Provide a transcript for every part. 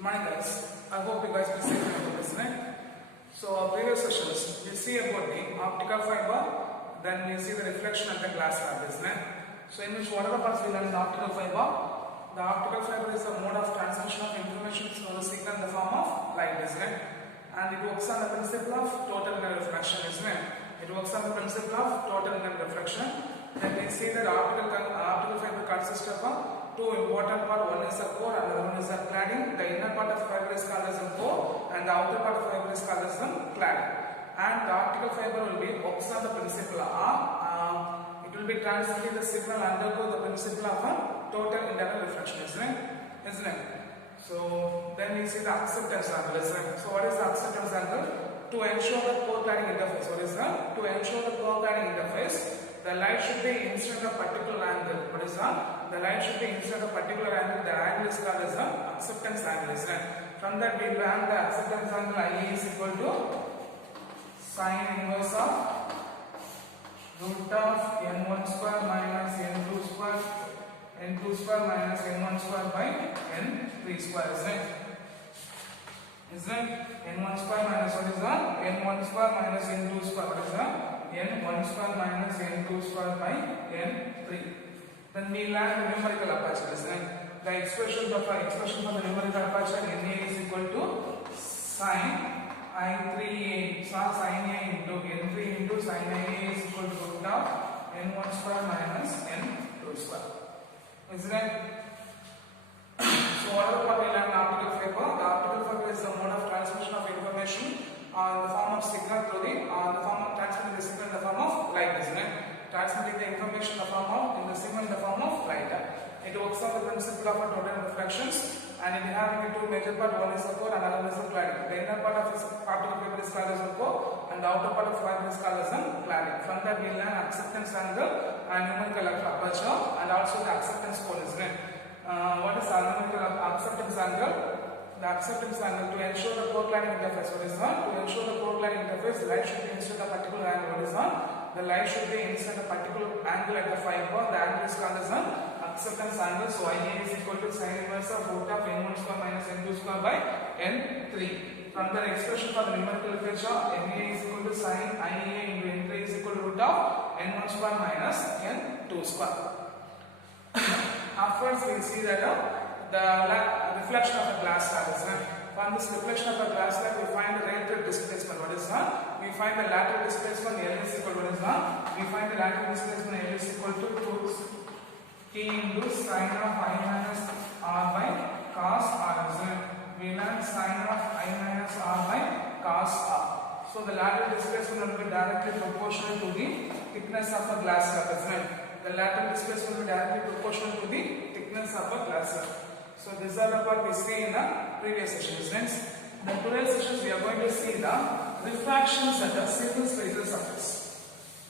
Good morning guys. I hope you guys are safe and well, isn't it? So our previous sessions we see about the optical fiber, then we see the reflection and the glass fiber, isn't it? So in which what are the parts we learn the optical fiber? The optical fiber is a mode of transmission of information through the signal in the form of light, isn't it? And it works on the principle of total inner reflection, isn't it? It works on the principle of total inner reflection. Then we see that optical fiber consists of two important parts. One is the core and the other one is the cladding. The inner part of fiber is called as the core and the outer part of fiber is called as the cladding. And the optical fiber will be works on the principle of it will be transmitting the signal undergo the principle of a total internal reflection, isn't it? Isn't it? So then we see the acceptance angle, isn't it? So what is the acceptance angle? To ensure the core cladding interface. What is that? To ensure the core cladding interface, the light should be instead of a particular angle. What is that? The light should be instead of a particular angle. The angle is called as the acceptance angle, isn't it? From that we learn the acceptance angle IA is equal to sine inverse of root of n1 square minus n2 square minus n1 square by n3 square, isn't it? Isn't it? n1 square minus what is that? n1 square minus n2 square. What is that? n1 square minus n2 square by n3. Then we learn the numerical aperture, isn't it? The expression for the numerical aperture Na is equal to sine I3A. So sine A into n3 into sine A is equal to root of n1 square minus n2 square. Isn't it? So whatever what we learn in optical fiber, the optical fiber is the mode of transmission of information in the form of signal through the form of transmitting the signal in the form of light, isn't it? Transmitting the information in the form of signal in the form of light. It works on the principle of total reflections, and it having two major parts. One is the core and another is the cladding. The inner part of the optical fiber is called as the core, and the outer part of the fiber is called as the cladding. From that we learn acceptance angle and numerical aperture, and also the acceptance cone, isn't it? What is the numerical acceptance angle? The acceptance angle to ensure the core cladding interface. What is that? To ensure the core cladding interface, light should be instead of a particular angle. What is that? The light should be instead of a particular angle at the fiber. The angle is called as the acceptance angle. So IA is equal to sine inverse of root of n1 square minus n2 square by n3. From the expression for the numerical aperture, Na is equal to sine IA into n3 is equal to root of n1 square minus n2 square. Afterwards, we will see that the reflection of a glass slab. From this reflection of a glass slab, we find the relative displacement. What is that? We find the lateral displacement L is equal to what is that? We find the lateral displacement L is equal to 2 T into sine of I minus R by cos R. We learn sine of I minus R by cos R. So the lateral displacement will be directly proportional to the thickness of a glass slab, isn't it? The lateral displacement will be directly proportional to the thickness of a glass slab. So these are the part we see in the previous sessions. In today's sessions we are going to see the refractions at a simple spherical surface.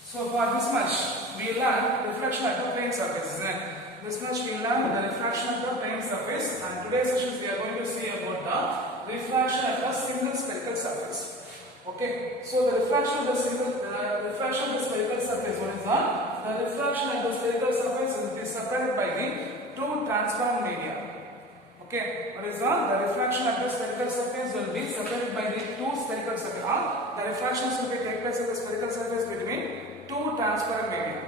So for this much we learn reflection at a plane surface, isn't it? This much we learn the refraction at a plane surface, and today's sessions we are going to see about the refraction at a single spherical surface. Okay, so the refraction of the spherical surface, what is that? The refraction of the spherical surface will be separated by the two transparent media. Okay, what is that? The refraction of the spherical surface will be separated by the two spherical surfaces. The refractions will be take place at the spherical surface between two transparent media.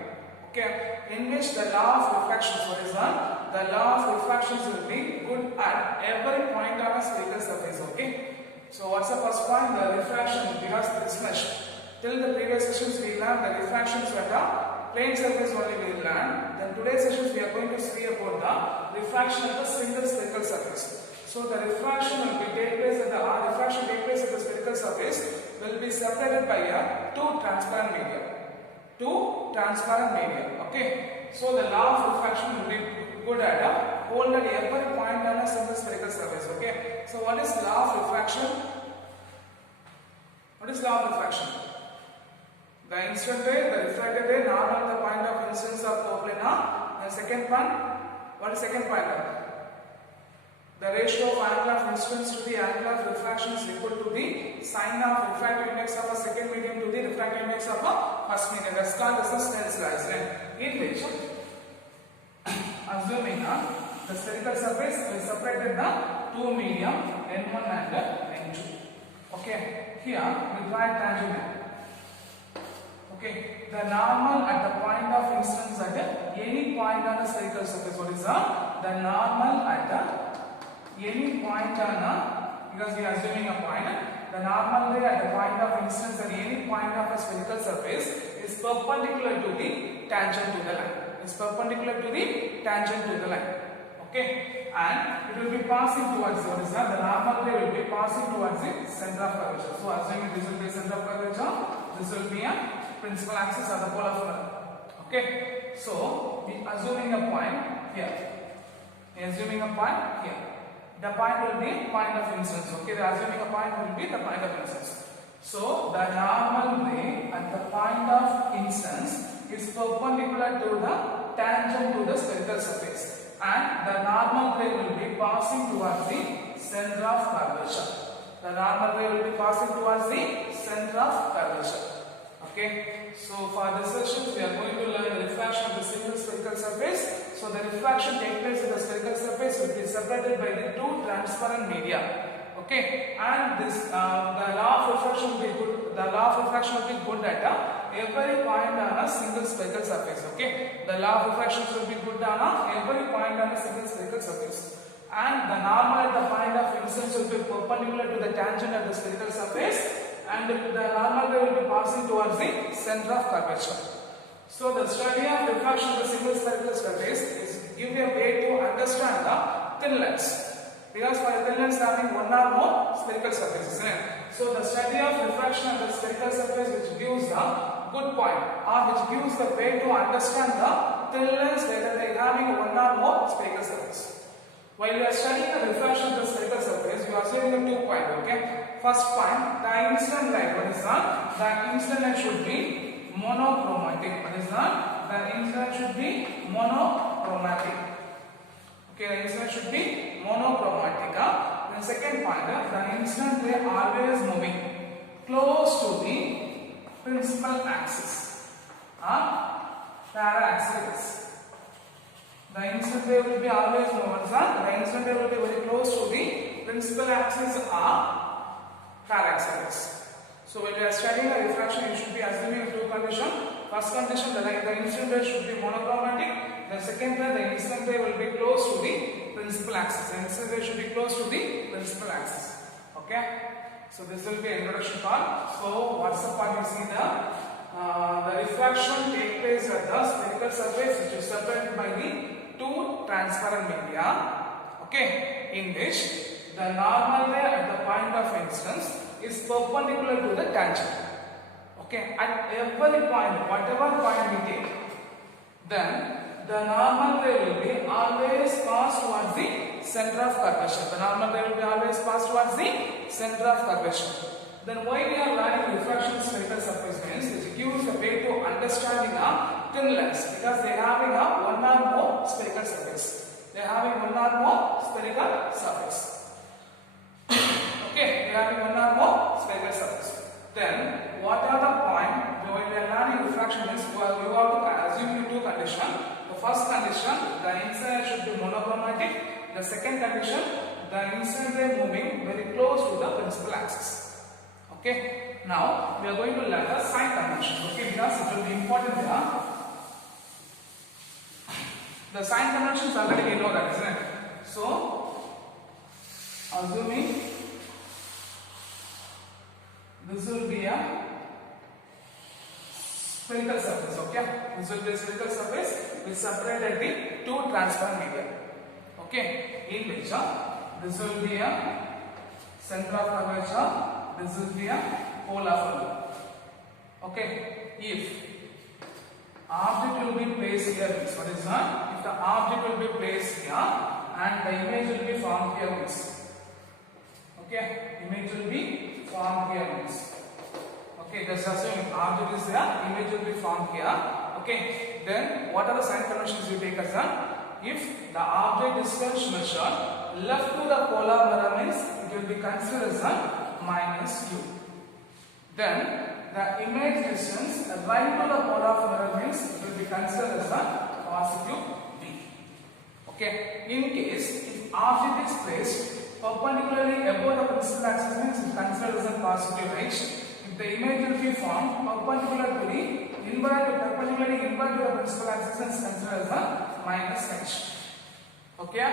Okay, in which the law of refractions, what is that? The law of refractions will be good at every point on a spherical surface. Okay, so what's the first point? The refraction, because this much till the previous sessions we learned the refractions at a plane surface only we will learn. Then today's sessions we are going to see about the refraction at the single spherical surface. So the refraction will be take place at the refraction take place at the spherical surface will be separated by two transparent media. Okay. So the law of refraction will be good at hold at every point on a single spherical surface. Okay. So what is law of refraction? What is law of refraction? The incident ray, the refracted ray, normal the point of incidence of coplanar. The second one, what is second point? The ratio of angle of incidence to the angle of refraction is equal to the sine of refractive index of a second medium to the refractive index of a first medium. That's called as the Snell's law. In which, assuming the spherical surface is separated the two medium N1 and N2. Okay, here we write tangent line. Okay, the normal at the point of instance at any point on a spherical surface. What is the normal at any point on a, because we are assuming a point, the normal ray at the point of instance at any point of a spherical surface is perpendicular to the tangent to the line. Is perpendicular to the tangent to the line. Okay, and it will be passing towards, what is that? The normal ray will be passing towards the center of curvature. So assuming this will be center of curvature, this will be a principal axis or the pole of curve. Okay, so we assuming a point here. We assuming a point here. The point will be point of instance. Okay, the assuming a point will be the point of instance. So the normal ray at the point of instance is perpendicular to the tangent to the spherical surface, and the normal ray will be passing towards the center of curvature. The normal ray will be passing towards the center of curvature. Okay, so for this session we are going to learn the refraction of the single spherical surface. So the refraction takes place in the spherical surface will be separated by the two transparent media. Okay, and this the law of refraction will be good. The law of refraction will be good at every point on a single spherical surface. Okay, the law of refraction will be good on every point on a single spherical surface, and the normal at the point of instance will be perpendicular to the tangent of the spherical surface, and the normal ray will be passing towards the center of curvature. So the study of refraction of the single spherical surface is give a way to understand the thin lens. Because for a thin lens having one or more spherical surfaces, isn't it? So the study of refraction of the spherical surface which gives the good point, or which gives the way to understand the thin lens whether they are having one or more spherical surface. While you are studying the refraction of the spherical surface, you are studying the 2 points. Okay. First point, the incident light. What is that? The incident light should be monochromatic. What is that? The incident should be monochromatic. Okay, the incident should be monochromatic. The second point, the incident ray always moving close to the principal axis, para-axis. The incident ray will be always moving. The incident ray will be very close to the principal axis or para-axis. So when we are studying the refraction, you should be assuming two conditions. First condition, the incident ray should be monochromatic. The second one, the incident ray will be close to the principal axis. The incident ray should be close to the principal axis. Okay. So this will be introduction part. So what's the part? You see the refraction takes place at the spherical surface which is separated by the two transparent media. Okay. In which the normal ray at the point of instance is perpendicular to the tangent. Okay. At every point, whatever point we take, then the normal ray will be always passed towards the center of curvature. The normal ray will be always passed towards the center of curvature. Then why we are learning refraction of spherical surface means it gives a way to understanding a thin lens, because they are having a one or more spherical surface. They are having one or more spherical surface. Okay, they are having one or more spherical surface. Then what are the points? When we are learning refraction means we have to assume two conditions. The first condition, the incident should be monochromatic. The second condition, the incident ray moving very close to the principal axis. Okay. Now we are going to learn the sign convention. Okay, because it will be important here. The sign conventions already we know that, isn't it? So assuming this will be a spherical surface. Okay, this will be a spherical surface which separated the two transparent media. Okay, in which this will be a center of curvature, this will be a pole of curve. Okay, if object will be placed here, means what is that? If the object will be placed here and the image will be formed here, means okay, image will be formed here, means okay, just assume object is there, image will be formed here. Okay, then what are the sign conventions you take as a? If the object distance measured left to the polar mirror means it will be considered as a minus u. Then the image distance right to the polar mirror means it will be considered as a positive v. Okay, in case if object is placed perpendicularly above the principal axis means it considered as a positive edge. If the image will be formed perpendicular to the perpendicularly invert to the principal axis is considered as a minus edge. Okay?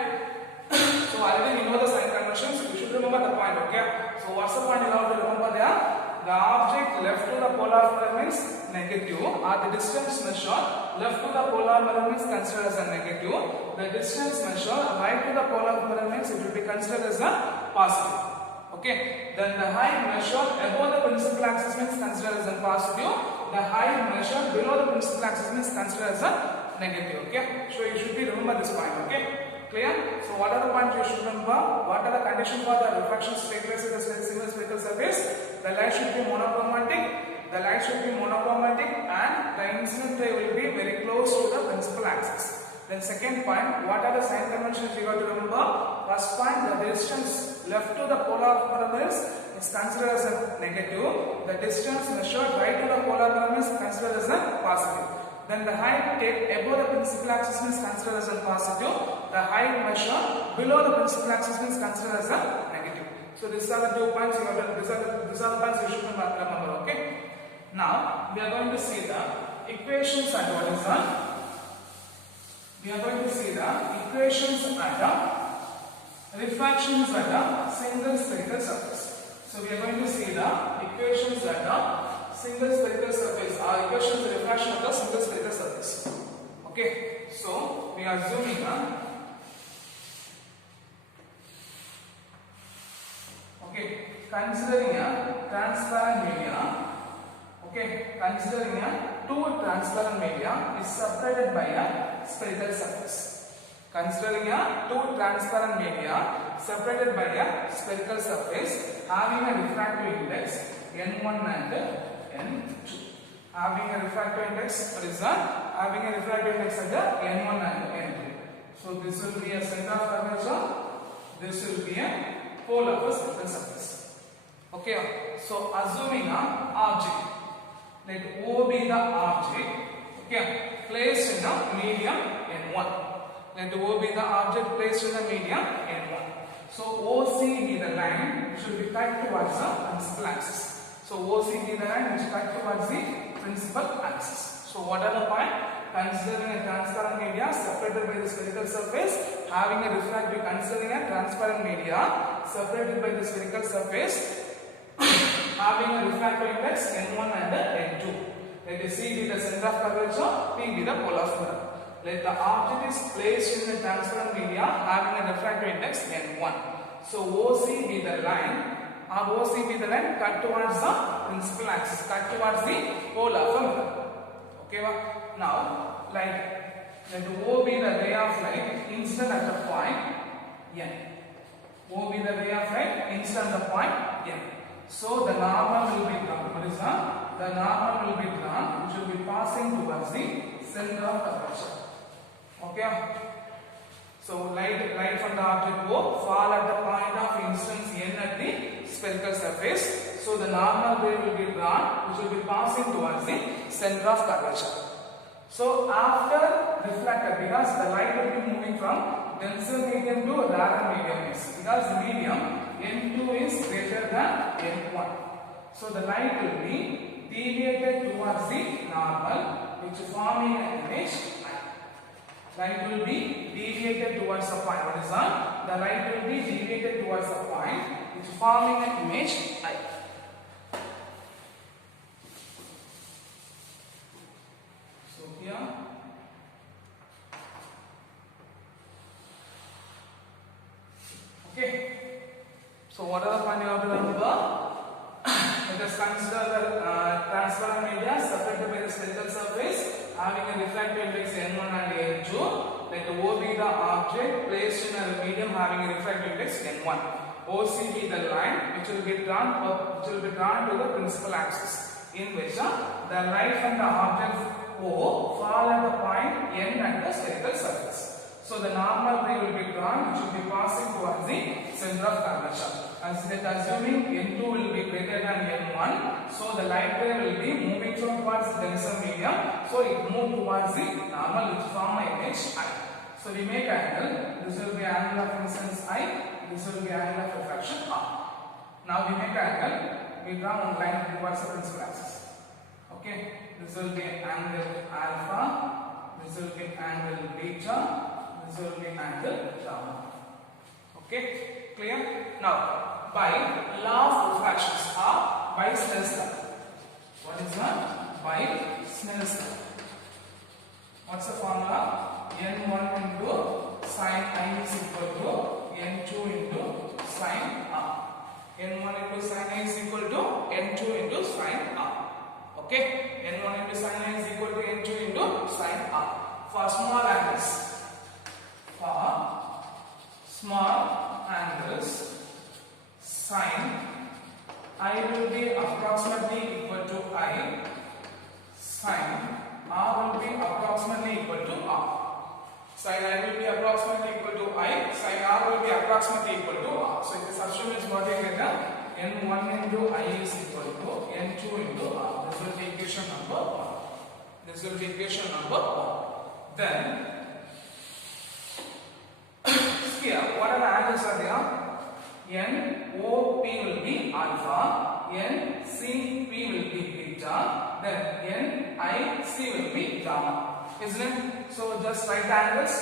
So already we know the sign conventions. You should remember the point. Okay? So what's the point you have to remember there? The object left to the polar mirror means negative, or the distance measured left to the polar mirror means considered as a negative. The distance measured right to the polar mirror means it will be considered as a positive. Okay. Then the height measured above the principal axis means considered as a positive. The height measured below the principal axis means considered as a negative. Okay. So you should be remember this point. Okay. Clear? So what are the points you should remember? What are the conditions for the refraction straight rays in the similar spherical surface? The light should be monochromatic. The light should be monochromatic and the incident ray will be very close to the principal axis. Then second point, what are the sign conventions you have to remember? First point, the distance left to the polar mirrors is considered as a negative. The distance measured right to the polar mirror is considered as a positive. Then the height take above the principal axis is considered as a positive. The height measured below the principal axis is considered as a negative. So these are the 2 points you have to, these are the points you should remember. Okay. Now we are going to see the equations and what is done. We are going to see the equations and the refractions and the single spherical surface. So we are going to see the equations and the single spherical surface, or equations of refraction of the single spherical surface. Okay, so we are zooming on. Okay, considering a transparent media. Okay, considering a two transparent media is separated by a spherical surface. Considering a two transparent media separated by a spherical surface having a refractive index n1 and n2. Having a refractive index, what is that? Having a refractive index at the n1 and n2. So this will be a center of curvature. This will be a pole of a spherical surface. Okay. So assuming an object, let O be the object. Okay. Placed in the medium n1. Let O be the object placed in the medium n1. So OC be the line which will be cut towards the principal axis. So OC be the line which cut towards the principal axis. So what are the point? Considering a transparent media separated by the spherical surface, having a refractive, considering a transparent media separated by the spherical surface, having a refractive index n1 and n2. Let the C be the center of curvature, P be the pole of mirror. Let the object is placed in the transparent media having a refractive index n1. So OC be the line, or OC be the line cut towards the principal axis, cut towards the pole of a mirror. Okay, now let O be the ray of light incident at the point N. O be the ray of light incident at the point N. So the normal will be drawn. What is that? The normal will be drawn, which will be passing towards the center of curvature. Okay. So light from the object O fall at the point of instance N at the spherical surface. So the normal ray will be drawn, which will be passing towards the center of curvature. So after reflected, because the light will be moving from denser medium to rarer medium, because the medium N2 is greater than N1. So the light will be deviated towards the normal, which is forming an image I. Light will be deviated towards the point. What is that? The light will be deviated towards the point, which is forming an image I. So here, okay. So what are the points you have to remember? Let us consider the transparent media separated by the spherical surface having a refractive index n1 and n2. Let O be the object placed in a medium having a refractive index n1. OC be the line which will be drawn to the principal axis, in which the light from the object O fall at the point N at the spherical surface. So the normal ray will be drawn, which will be passing towards the center of curvature. Assuming N2 will be greater than N1, so the light ray will be moving towards the denser medium. So it moves towards the normal, which form an image I. So we make angle. This will be angle of instance I. This will be angle of refraction R. Now we make angle. We draw one line towards the principal axis. Okay. This will be angle alpha. This will be angle beta. This will be angle gamma. Okay. Clear? Now, by law of refractions or by Snell's law. What is that? By Snell's law. What's the formula? N1 into sin I is equal to N2 into sin R. N1 into sin I is equal to N2 into sin R. Okay? N1 into sin I is equal to N2 into sin R. For small angles. For small angles, sin I will be approximately equal to I. Sin R will be approximately equal to R. Sin I will be approximately equal to I. Sin R will be approximately equal to R. So if the substitute is what you get, N1 into I is equal to N2 into R. This will be equation number 1. This will be equation number 1. Then here, what are the angles are there? NOP will be alpha, NCP will be beta, then NIC will be gamma. Isn't it? So just write the angles.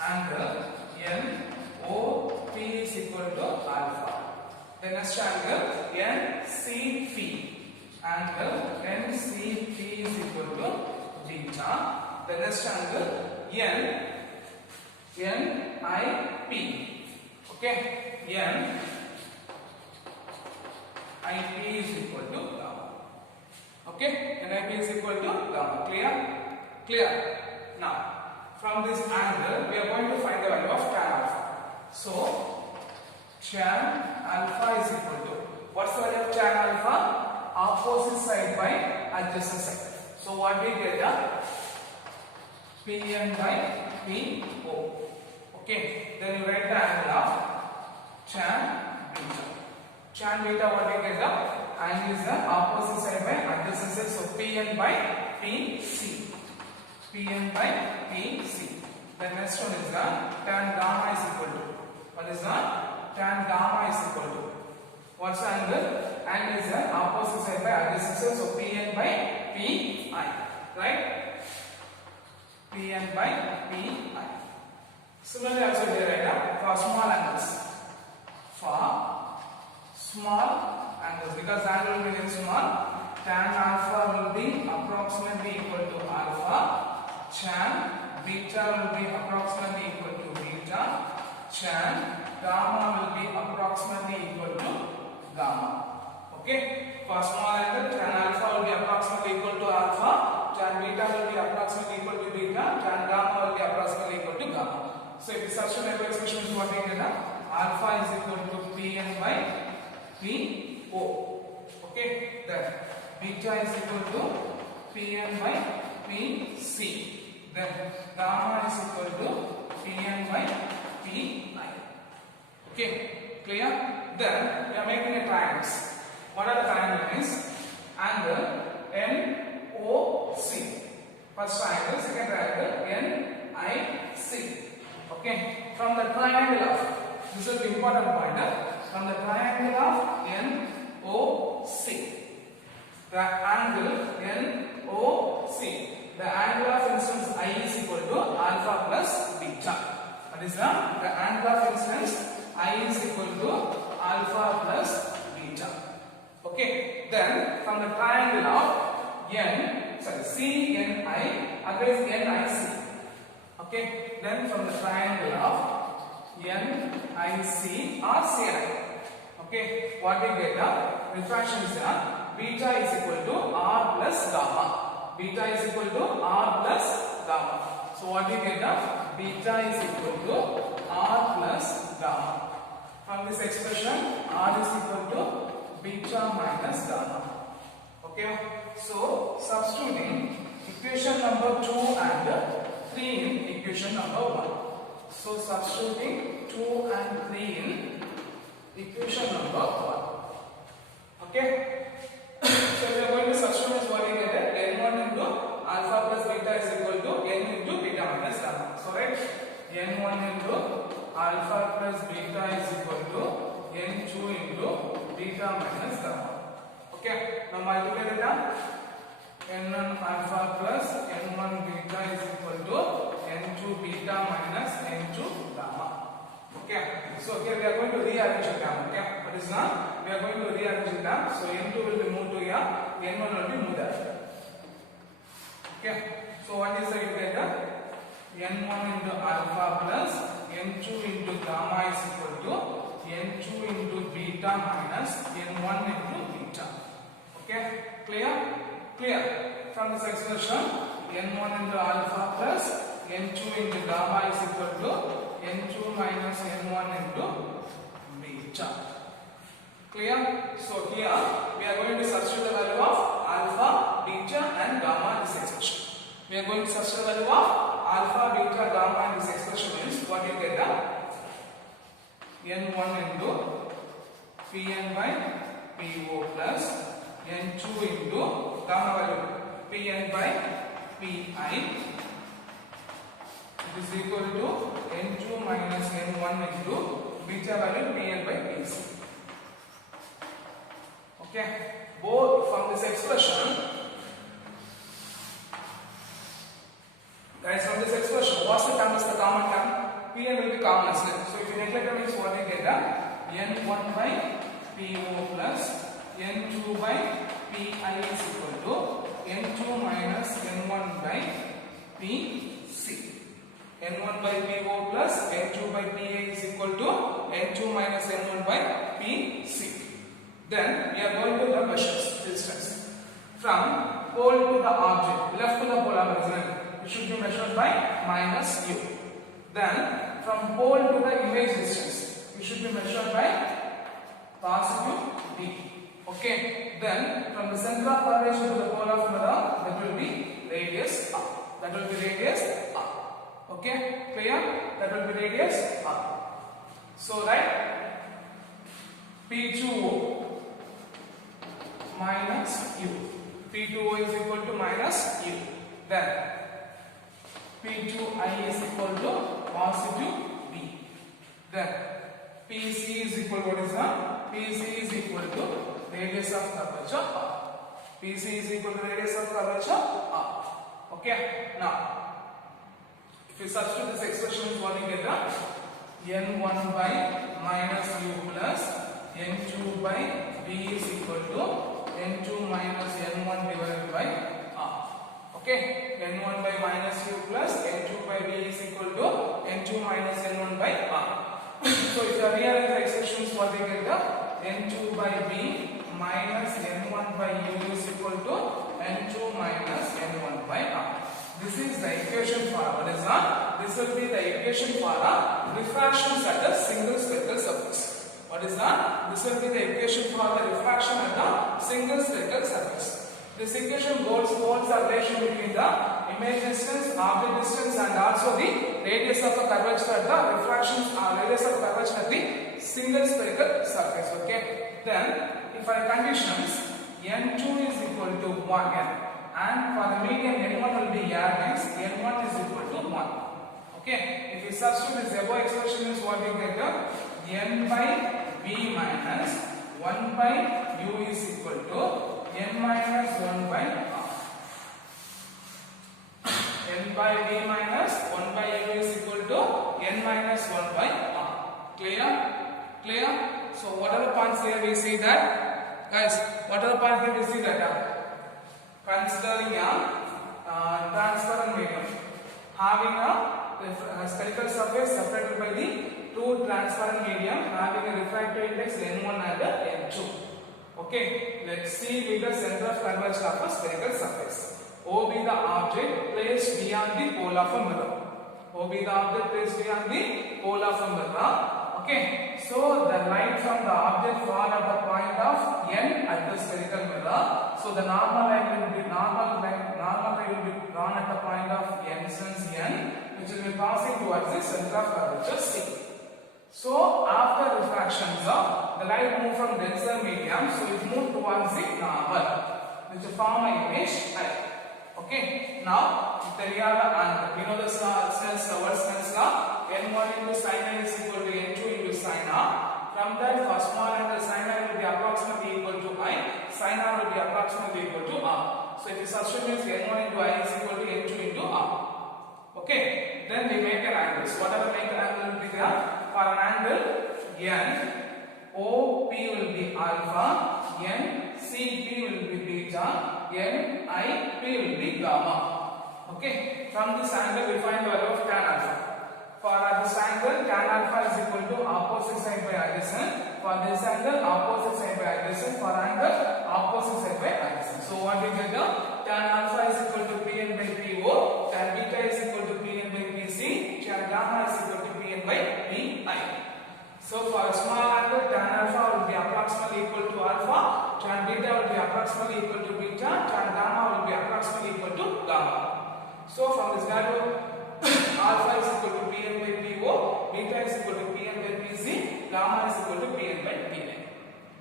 Angle NOP is equal to alpha. The next angle NCP. Angle NCP is equal to beta. The next angle NIP. Okay, NIP is equal to gamma. Okay, NIP is equal to gamma. Clear? Clear. Now, from this angle, we are going to find the value of tan alpha. So, tan alpha is equal to, what's the value of tan alpha? Opposite side by adjacent side. So, what we get? Pn by Po. Okay, then you write the angle of tan beta. Tan beta, what we get? Angle is the opposite side by adjacent side. So Pn by Pc. Pn by Pc. The next one is the tan gamma is equal to. What is that? Tan gamma is equal to. What's the angle? Angle is the opposite side by adjacent side. So Pn by Pi. Right? Pn by Pi. Similarly, also here right for small angles. For small angles, because angle will be very small, tan alpha will be approximately equal to alpha, tan beta will be approximately equal to beta, tan gamma will be approximately equal to gamma. Okay, for small angle, tan alpha will be approximately equal to alpha, tan beta will be approximately equal to beta, tan gamma will be approximately equal to gamma. So if the substitute expression is what we get, alpha is equal to Pn by Po. Okay, then beta is equal to Pn by Pc. Then gamma is equal to Pn by Pi. Okay, clear? Then we are making a triangles. What are the triangles? Angle NOC. First triangle, second triangle NIC. Okay, from the triangle of, this is the important point, from the triangle of NOC, the angle NOC, the angle of instance I is equal to alpha plus beta. That is the angle of instance I is equal to alpha plus beta. Okay, then from the triangle of CNI, otherwise NIC. Okay, then from the triangle of NIC or CNI. Okay, what we get? Refraction is beta is equal to R plus gamma. Beta is equal to R plus gamma. So what we get? Beta is equal to R plus gamma. From this expression, R is equal to beta minus gamma. Okay, so substituting equation number 2 and 3 in equation number 1. So substituting 2 and 3 in equation number 1. Okay. So we are going to substitute what we get, N1 into alpha plus beta is equal to N into beta minus gamma. So right, N1 into alpha plus beta multiply the term. N1 alpha plus N1 beta is equal to N2 beta minus N2 gamma. Okay. So here we are going to rearrange the term. Okay. What is now? We are going to rearrange the term. So N2 will be moved to here. N1 will be moved there. Okay. So what is the equation? N1 into alpha plus N2 into gamma is equal to N2 into beta minus N1 into beta. Okay. Clear? Clear. From this expression, N1 into alpha plus N2 into gamma is equal to N2 minus N1 into beta. Clear? So here we are going to substitute the value of alpha, beta and gamma in this expression. We are going to substitute the value of alpha, beta, gamma in this expression means what you get N1 into Pn by Po plus N2 into gamma value Pn by Pi. It is equal to N2 minus N1 into beta value Pn by Pc. Okay, both from this expression, guys, from this expression, what's the term is the common term? Pn will be common. So if you neglect it, means what you get N1 by Po plus N2 by Pi is equal to N2 minus N1 by Pc. N1 by Po plus N2 by Pa is equal to N2 minus N1 by Pc. Then we are going to the measures distance from pole to the object, left to the pole originally. It should be measured by minus u. Then from pole to the image distance, it should be measured by positive d. Okay. Then from the center of curvature to the pole of mirror, that will be radius r. That will be radius r. Okay. Clear? That will be radius r. So write P2O minus u. P2O is equal to minus u. Then P2I is equal to positive b. Then PC is equal to what is that? PC is equal to radius of curvature r. PC is equal to radius of curvature r. Okay. Now, if you substitute this expression, what you get N1 by minus u plus N2 by b is equal to N2 minus N1 divided by r. Okay. N1 by minus u plus N2 by b is equal to N2 minus N1 by r. So if you rearrange the expressions, what you get N2 by b minus N1 by u is equal to N2 minus N1 by r. This is the equation for what is that? This will be the equation for refractions at a single spherical surface. What is that? This will be the equation for the refraction at a single spherical surface. This equation holds the relation between the image distance, object distance, and also the radius of a curvature at the refractions radius of a curvature at the single spherical surface. Okay. Then, if our conditions N2 is equal to 1 and for the medium N1 will be here, means N1 is equal to 1. Okay. If we substitute this above expression, is what we get N by b minus 1 by u is equal to N minus 1 by r. N by b minus 1 by u is equal to N minus 1 by r. Clear? Clear? So what are the points here? We see that, guys, what are the points here? We see that considering a transparent medium having a spherical surface separated by the two transparent medium having a refractive index N1 and N2. Okay, let's see with the center of curvature of a spherical surface. O be the object placed beyond the pole of a mirror. O be the object placed beyond the pole of a mirror. Okay, so the light from the object fall at the point of N at the spherical mirror. So the normal line will be drawn at the point of N since N, which will be passing towards the center of curvature C. So after refractions, the light move from denser medium, so it moved towards the normal, which will form an image I. Okay, now we know the Snell's law, N1 into sin A is equal to N2 into sin A. From that, for small angle, sin r will be approximately equal to I, sin r will be approximately equal to r. So if you substitute means n1 into I is equal to n2 into r. Okay, then we make an angle. So whatever make an angle will be there. For an angle, n OP will be alpha, n CP will be beta, n IP will be gamma. Okay, from this angle we find the value of tan alpha. For this angle, tan alpha is equal to opposite side by adjacent. For this angle, opposite side by adjacent. For angle, opposite side by adjacent. So what we get now? Tan alpha is equal to Pn by Po. Tan beta is equal to Pn by Pc. Tan gamma is equal to Pn by Pi. So for a small angle, tan alpha will be approximately equal to alpha. Tan beta will be approximately equal to beta. Tan gamma will be approximately equal to gamma. So from this value, alpha is equal to Pn by Po, beta is equal to Pn by Pc, gamma is equal to Pn by Pn.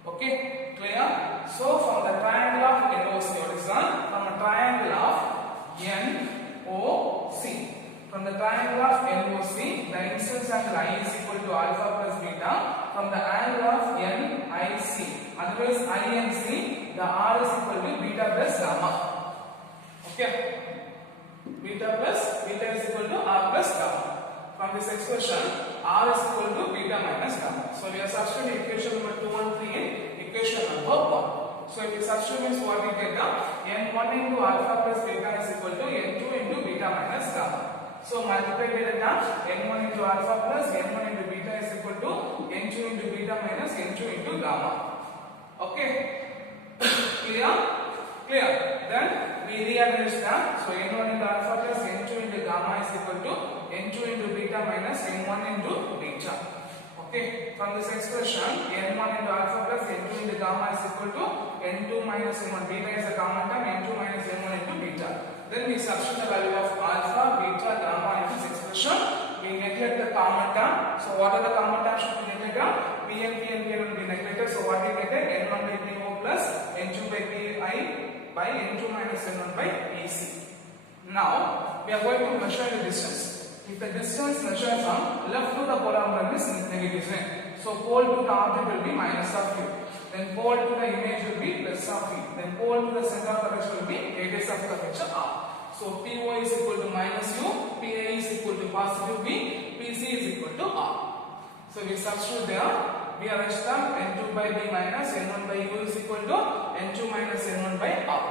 Okay, clear? So from the triangle of NOC, what is done? From a triangle of NOC. From the triangle of NOC, the incidence angle I is equal to alpha plus beta. From the angle of NIC, otherwise INC, the R is equal to beta plus gamma. Okay. Beta is equal to R plus gamma. From this expression, R is equal to beta minus gamma. So we are substituting equation number 2 and 3 in equation number 1. So if we substitute means what we get now? N1 into alpha plus beta is equal to N2 into beta minus gamma. So multiply by the term N1 into alpha plus N1 into beta is equal to N2 into beta minus N2 into gamma. Okay? Clear? Clear? Then we rearrange that. So N1 into alpha plus N2 into gamma is equal to N2 into beta minus N1 into beta. Okay, from this expression N1 into alpha plus N2 into gamma is equal to N2 minus N1. Beta is a common term, N2 minus N1 into beta. Then we substitute the value of alpha, beta, gamma in this expression. We neglect the common term. So what are the common terms should be neglected? Pn will be neglected. So what we get? N1 by Po plus N2 by Pi by N2 minus N1 by Pc. Now we are going to measure the distance. If the distance measured from left to the polar mirror is negative, so pole to the object will be minus of u. Then pole to the image will be plus of v. Then pole to the center of curvature will be radius of curvature r. So PO is equal to minus u, PA is equal to positive v, PC is equal to r. So we substitute there. We arrange them n2 by b minus n1 by u is equal to n2 minus n1 by r.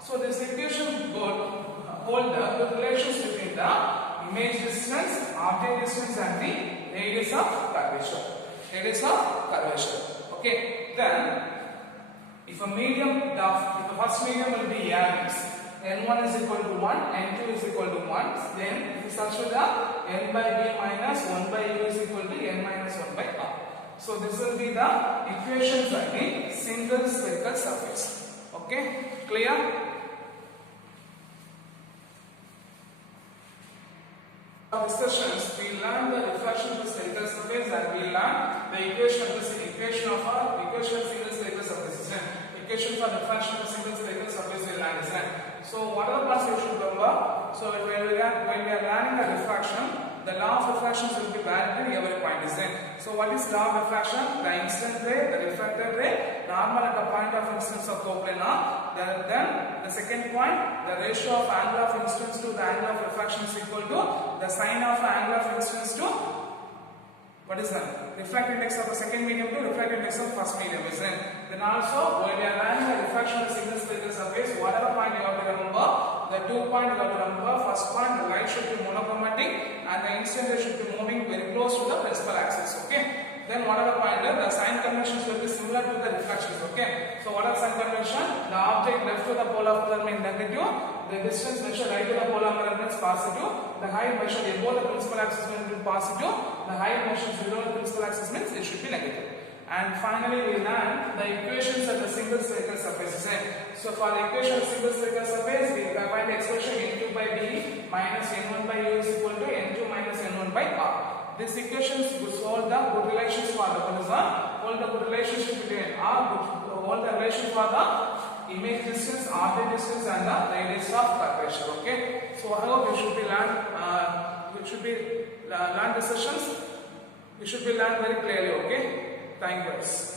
So this equation hold the relations between the image distance, object distance and the radius of curvature. Okay. Then if a medium, the first medium will be n, n1 is equal to 1, n2 is equal to 1. Then if you substitute the n by b minus 1 by u is equal to n minus 1 by r. So this will be the equations of the single spherical surface. Okay, clear? Discussions, we learn the reflection of the spherical surface and we learn the equation of single spherical surface. Equation for reflection of single spherical surface we learn is that. So what are the parts you should remember? So when we are learning the refraction, the law of refraction will be valid at every point is there. So what is law of refraction? The incident ray, the reflected ray, normal at the point of incidence of coplanar. Then the second point, the ratio of angle of incidence to the angle of refraction is equal to the sine of angle of incidence to what is that? Refractive index of the second medium to refractive index of first medium is there. Then also when we are learning the refraction of single spherical surface, whatever point you have to remember, the 2 point you have to remember. First point, the light should be monochromatic and the incident ray should be moving very close to the principal axis. Okay. Then what are the pointer? The sign conventions will be similar to the reflections. Okay. So what are sign convention? The object left to the polar mirror means negative. The distance measured right to the polar mirror means positive. The height measured above the principal axis means positive. The height measured below the principal axis means it should be negative. And finally we learn the equations of the single spherical surface. So for the equation of single spherical surface, we find the expression n2 by b minus n1 by u is equal to n2 minus n1 by r. These equations will solve the good relations for the horizon, hold the good relationship between r, hold the relation for the image distance, object distance and the radius of curvature. Okay. So I hope you should be learn the sessions. You should be learned very clearly. Okay. time wise.